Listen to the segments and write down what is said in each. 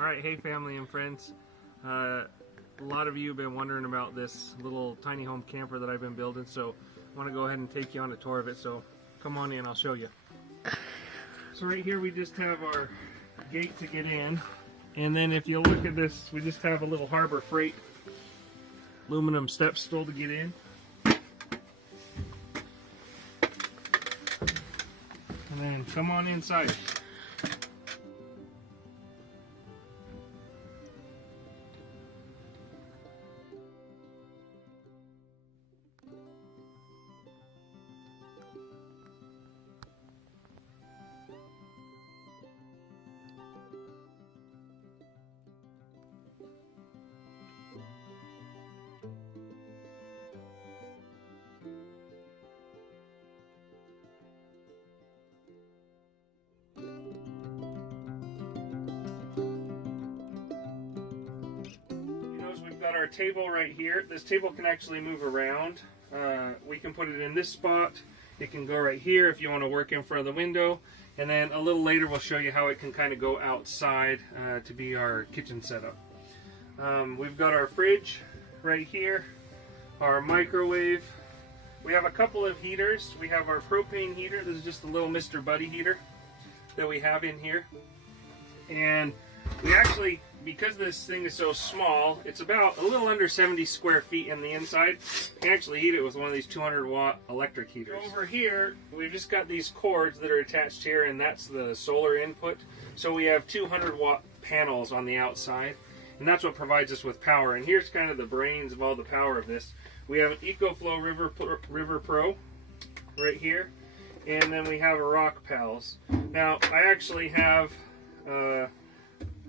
Alright, hey family and friends. A lot of you have been wondering about this little tiny home camper that I've been building, so I want to go ahead and take you on a tour of it, so come on in, I'll show you. So right here we just have our gate to get in, and then if you look at this, we just have a little Harbor Freight aluminum step stool to get in. And then come on inside. We've got our table right here. This table can actually move around. We can put it in this spot. It can go right here if you want to work in front of the window. And then a little later we'll show you how it can kind of go outside to be our kitchen setup. We've got our fridge right here, our microwave. We have a couple of heaters. We have our propane heater. This is just a little Mr. Buddy heater that we have in here. And we actually, because this thing is so small, it's about a little under 70 square feet in the inside. You can actually heat it with one of these 200-watt electric heaters. Over here, we've just got these cords that are attached here, and that's the solar input. So we have 200-watt panels on the outside, and that's what provides us with power. And here's kind of the brains of all the power of this. We have an EcoFlow River Pro right here, and then we have a Rock Pals. Now, I actually have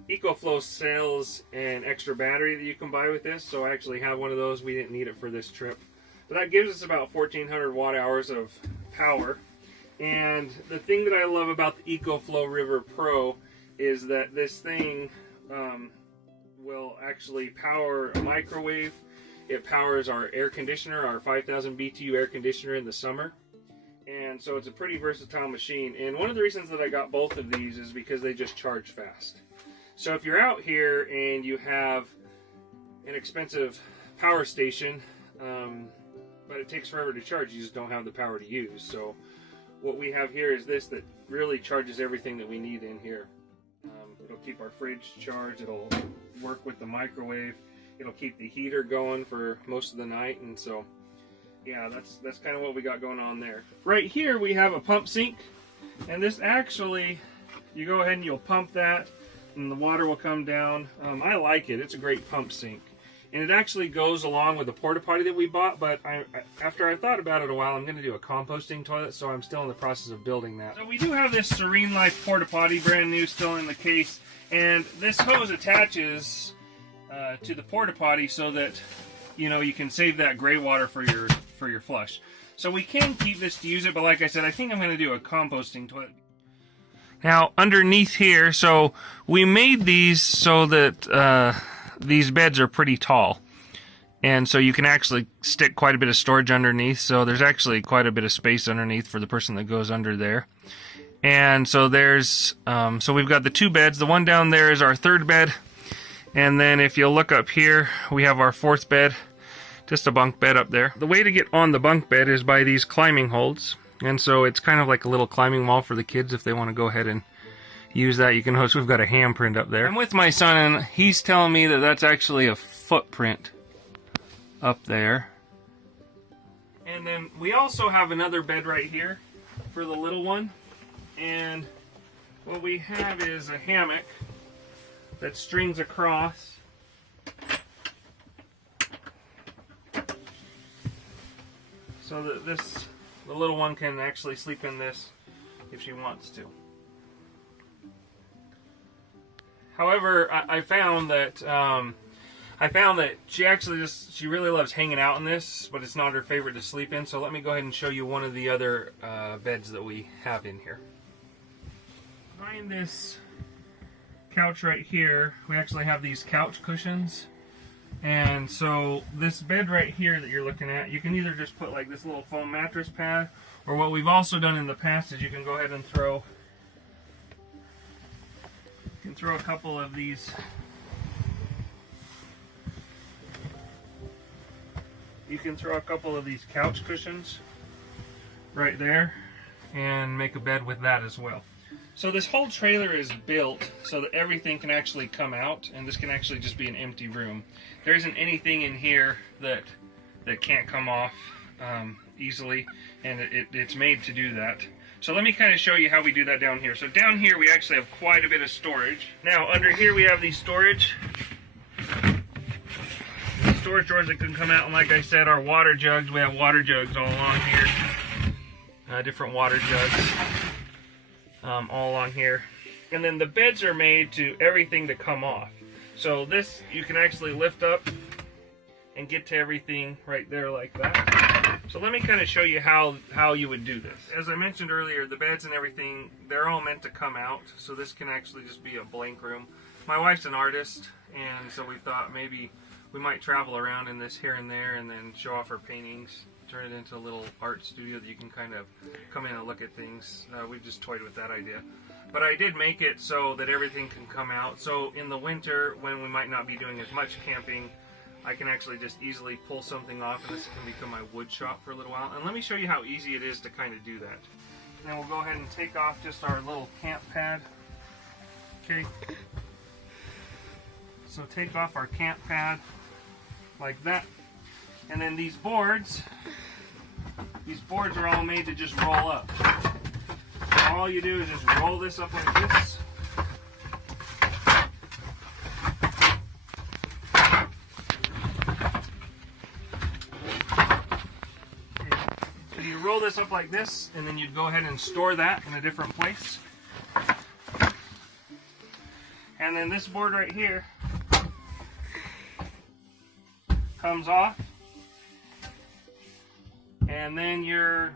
EcoFlow sells an extra battery that you can buy with this, so I actually have one of those. We didn't need it for this trip, but that gives us about 1,400 watt hours of power. And the thing that I love about the EcoFlow River Pro is that this thing will actually power a microwave. It powers our air conditioner, our 5,000 BTU air conditioner in the summer. And so it's a pretty versatile machine. And one of the reasons that I got both of these is because they just charge fast. So if you're out here and you have an expensive power station, but it takes forever to charge, you just don't have the power to use. So what we have here is this that really charges everything that we need in here. It'll keep our fridge charged, it'll work with the microwave, it'll keep the heater going for most of the night, and so yeah, that's kind of what we got going on there. Right here we have a pump sink, and this actually, you go ahead and you'll pump that, and the water will come down. I like it. It's a great pump sink. And it actually goes along with the porta potty that we bought, but after I thought about it a while, I'm going to do a composting toilet, so I'm still in the process of building that. So we do have this Serene Life porta potty, brand new, still in the case, and this hose attaches to the porta potty so that you can save that gray water for your flush. So we can keep this to use it, but like I said, I think I'm going to do a composting toilet. Now, underneath here, so we made these so that these beds are pretty tall. And so you can actually stick quite a bit of storage underneath. So there's actually quite a bit of space underneath for the person that goes under there. And so there's, so we've got the two beds. The one down there is our third bed. And then if you look up here, we have our fourth bed. Just a bunk bed up there. The way to get on the bunk bed is by these climbing holds. And so it's kind of like a little climbing wall for the kids if they want to go ahead and use that. You can notice we've got a handprint up there. I'm with my son and he's telling me that that's actually a footprint up there. And then we also have another bed right here for the little one. And what we have is a hammock that strings across. So that the little one can actually sleep in this if she wants to. However, I found that she really loves hanging out in this, but it's not her favorite to sleep in. So let me go ahead and show you one of the other beds that we have in here. Behind this couch right here, we actually have these couch cushions. And so this bed right here that you're looking at, you can either just put like this little foam mattress pad, or what we've also done in the past is you can go ahead and throw can throw a couple of these. You can throw a couple of these couch cushions right there and make a bed with that as well. So this whole trailer is built so that everything can actually come out, and this can actually just be an empty room. There isn't anything in here that can't come off easily, and it's made to do that. So let me kind of show you how we do that down here. So down here we actually have quite a bit of storage. Now under here we have these storage drawers that can come out, and like I said, our water jugs, we have water jugs all along here. Different water jugs all along here. And then the beds are made to everything to come off. So this you can actually lift up and get to everything right there like that. So let me kind of show you how you would do this. As I mentioned earlier, the beds and everything, they're all meant to come out. So this can actually just be a blank room. My wife's an artist, and so we thought maybe we might travel around in this here and there and then show off our paintings, turn it into a little art studio that you can kind of come in and look at things. We've just toyed with that idea. But I did make it so that everything can come out. So in the winter, when we might not be doing as much camping, I can actually just easily pull something off, and this can become my wood shop for a little while. And let me show you how easy it is to kind of do that. Then we'll go ahead and take off just our little camp pad. Okay. So take off our camp pad like that. And then these boards are all made to just roll up. So all you do is just roll this up like this. So you roll this up like this, and then you'd go ahead and store that in a different place. And then this board right here comes off, and then you're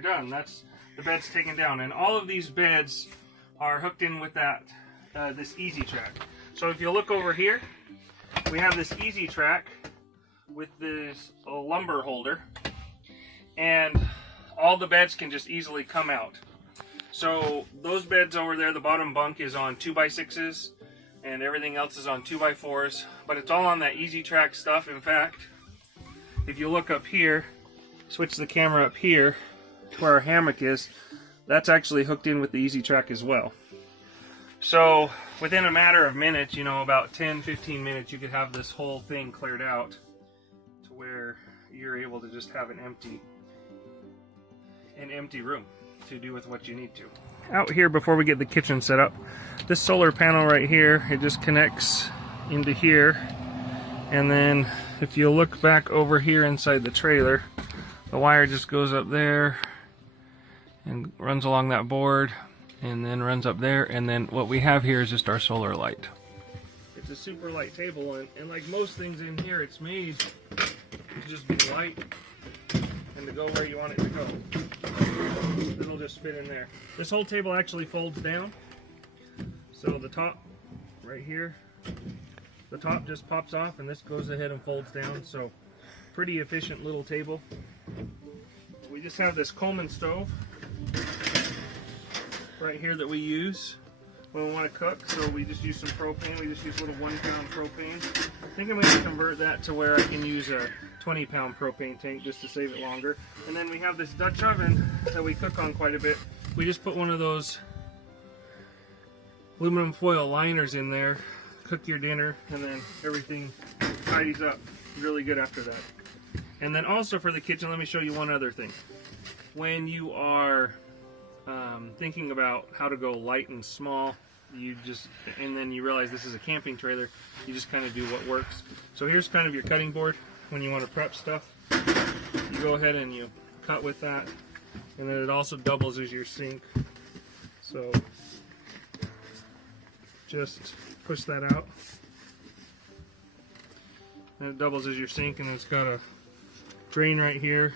done. That's the bed's taken down, and all of these beds are hooked in with that this Easy Track. So if you look over here, we have this Easy Track with this lumber holder, and all the beds can just easily come out. So those beds over there, the bottom bunk is on 2x6s, and everything else is on 2x4s, but it's all on that Easy Track stuff. In fact, if you look up here, switch the camera up here to where our hammock is, that's actually hooked in with the Easy Track as well. So within a matter of minutes, you know, about 10-15 minutes, you could have this whole thing cleared out to where you're able to just have an empty room to do with what you need to. Out here, before we get the kitchen set up, this solar panel right here, it just connects into here, and then if you look back over here inside the trailer, the wire just goes up there and runs along that board and then runs up there, and then what we have here is just our solar light. It's a super light table, and like most things in here, it's made to just be light and to go where you want it to go. It'll just fit in there. This whole table actually folds down. So the top right here, the top just pops off, and this goes ahead and folds down. So pretty efficient little table. We just have this Coleman stove right here that we use when we want to cook. So we just use some propane. We just use a little 1 pound propane. I think I'm going to convert that to where I can use a 20 pound propane tank just to save it longer. And then we have this Dutch oven that we cook on quite a bit. We just put one of those aluminum foil liners in there, cook your dinner, and then everything tidies up really good after that. And then also for the kitchen, let me show you one other thing. When you are thinking about how to go light and small, and then you realize this is a camping trailer, you just kind of do what works. So here's kind of your cutting board when you want to prep stuff. You go ahead and you cut with that, and then it also doubles as your sink. So just push that out, and it doubles as your sink, and it's got a drain right here.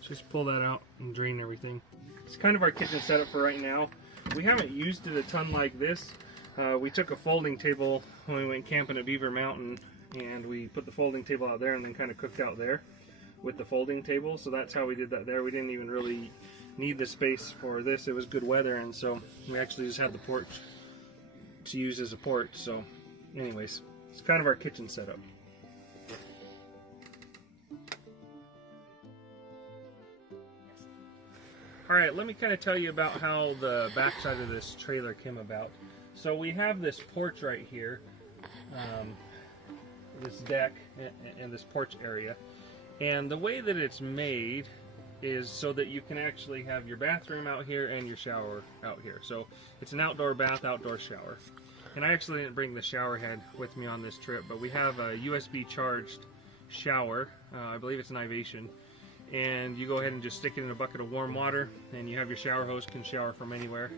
Just pull that out and drain everything. It's kind of our kitchen setup for right now. We haven't used it a ton like this. We took a folding table when we went camping at Beaver Mountain, and we put the folding table out there and then kind of cooked out there with the folding table. So that's how we did that there. We didn't even really need the space for this. It was good weather, and so we actually just had the porch to use as a porch. So anyways, it's kind of our kitchen setup. Alright, let me kind of tell you about how the backside of this trailer came about. So we have this porch right here, this deck and this porch area. And the way that it's made is so that you can actually have your bathroom out here and your shower out here. So it's an outdoor bath, outdoor shower. And I actually didn't bring the shower head with me on this trip, but we have a USB charged shower. I believe it's an Ivation. And you go ahead and just stick it in a bucket of warm water, and you have your shower hose, can shower from anywhere.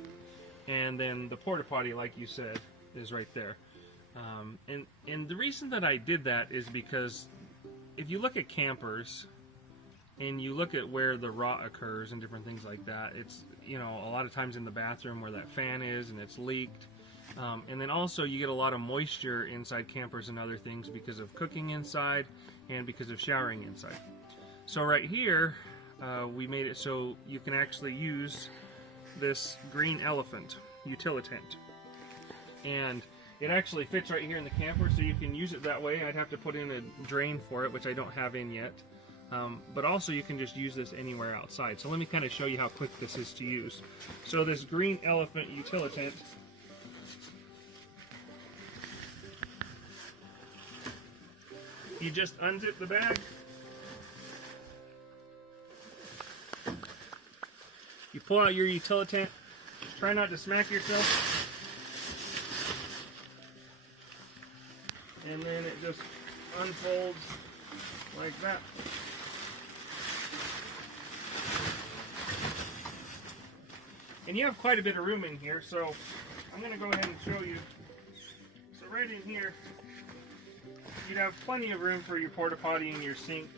And then the porta potty, like you said, is right there. And the reason that I did that is because if you look at campers and you look at where the rot occurs and different things like that, it's, you know, a lot of times in the bathroom where that fan is and it's leaked. And then also you get a lot of moisture inside campers and other things because of cooking inside and because of showering inside. So right here, we made it so you can actually use this green elephant utilitant. And it actually fits right here in the camper, so you can use it that way. I'd have to put in a drain for it, which I don't have in yet. But also you can just use this anywhere outside. So let me kind of show you how quick this is to use. So this green elephant utilitant, you just unzip the bag. You pull out your utilitant, try not to smack yourself, and then it just unfolds like that. And you have quite a bit of room in here, so I'm going to go ahead and show you. So right in here, you'd have plenty of room for your porta potty and your sink,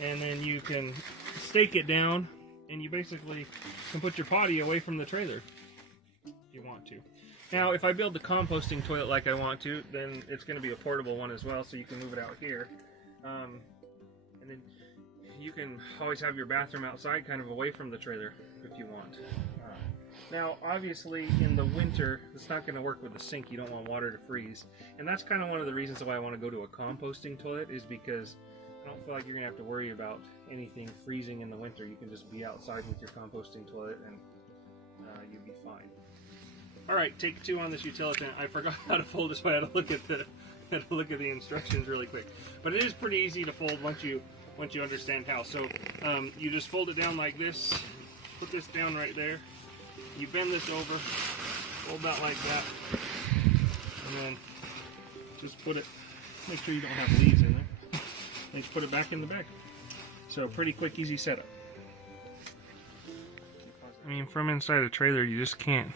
and then you can stake it down. And you basically can put your potty away from the trailer if you want to. Now, if I build the composting toilet like I want to, then it's going to be a portable one as well, so you can move it out here. And then you can always have your bathroom outside, kind of away from the trailer if you want. Now, obviously, in the winter, it's not going to work with the sink. You don't want water to freeze. And that's kind of one of the reasons why I want to go to a composting toilet, is because I don't feel like you're going to have to worry about anything freezing in the winter. You can just be outside with your composting toilet and you'll be fine. Alright, take 2 on this utilitant. I forgot how to fold this, so I had to look at the instructions really quick. But it is pretty easy to fold once you understand how. So you just fold it down like this, put this down right there, you bend this over, fold that like that, and then just put it, make sure you don't have leaves in there. And just put it back in the bag. So pretty quick, easy setup. I mean, from inside a trailer, you just can't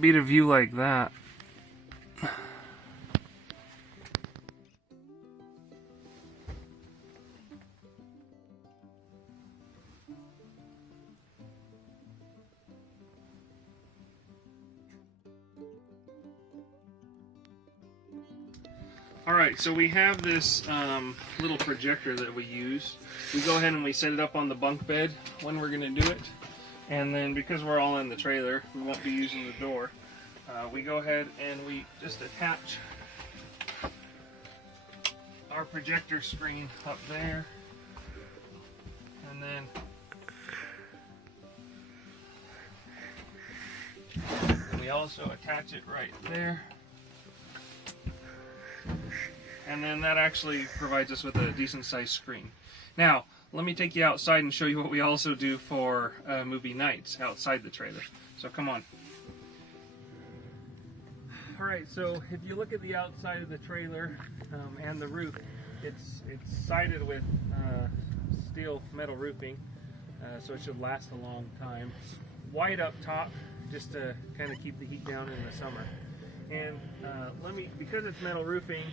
beat a view like that. Alright, so we have this little projector that we use. We go ahead and we set it up on the bunk bed when we're going to do it. And then because we're all in the trailer, we won't be using the door. We go ahead and we just attach our projector screen up there. And then we also attach it right there. And then that actually provides us with a decent sized screen. Now, let me take you outside and show you what we also do for movie nights outside the trailer. So come on. Alright, so if you look at the outside of the trailer and the roof, it's sided with steel metal roofing, so it should last a long time. White up top, just to kind of keep the heat down in the summer. And because it's metal roofing,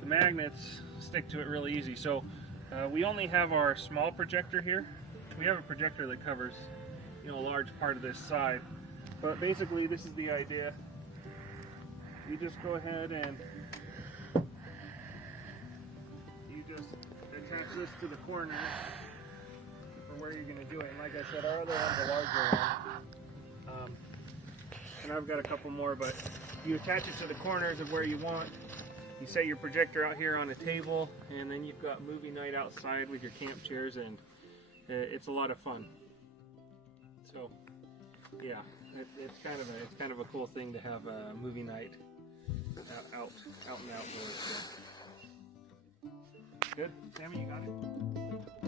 the magnets stick to it really easy. So we only have our small projector here. We have a projector that covers, a large part of this side. But basically, this is the idea. You just go ahead and you just attach this to the corner, for where you're going to do it. And like I said, our other one's a larger one. And I've got a couple more, but you attach it to the corners of where you want. You set your projector out here on a table, and then you've got movie night outside with your camp chairs, and it's a lot of fun. So, yeah, it's kind of a cool thing to have a movie night out and outdoors. So. Good, Sammy, you got it.